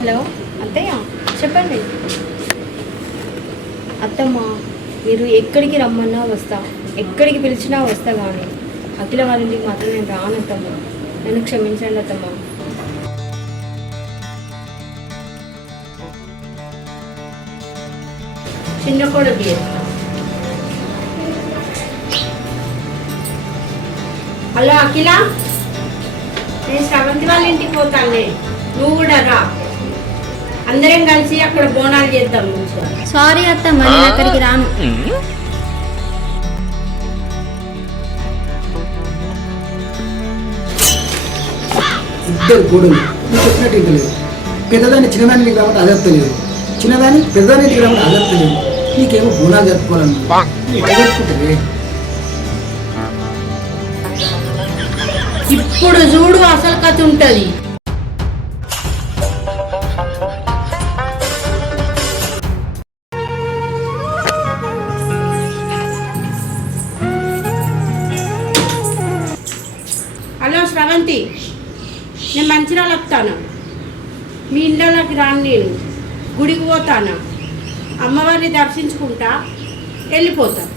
Hello అత్తయ్య, చెప్పండి. అత్తమ్మ, మీరు ఎక్కడికి రమ్మన్నా వస్తా, ఎక్కడికి పిలిచినా వస్తా, కానీ అఖిల వాళ్ళ ఇంటికి మాత్రం నేను రాను అత్తమ్మ. నన్ను క్షమించండి అత్తమ్మ. చిన్న కూడా హలో అఖిల, నేను శ్రవంతి వాళ్ళ ఇంటికి పోతానులే, నువ్వు కూడా రా. అందరం కలిసి అక్కడ బోనాలు చేద్దాం. సారీ అత్తమ్మ, నేను అక్కడికి రాను. ఇద్దరు కోడలు నువ్వు చెప్పినట్టు ఇంత లేదు. పెద్దదాన్ని చిన్నదాన్ని నీకు రావడం అదర్థం లేదు, చిన్నదాన్ని పెద్దదాన్ని నీకు రావడం అదర్థం లేదు. నీకేమో బోనాలు జరుపుకోవాలన్నా జరుపుకుంటుంది. ఇప్పుడు చూడు అసలు కథ ఉంటది. హలో శ్రవంతి, నేను మంచిర్యాల వస్తాను. మీ ఇంట్లోకి రాను, నేను గుడికి పోతాను, అమ్మవారిని దర్శించుకుంటా, వెళ్ళిపోతాను.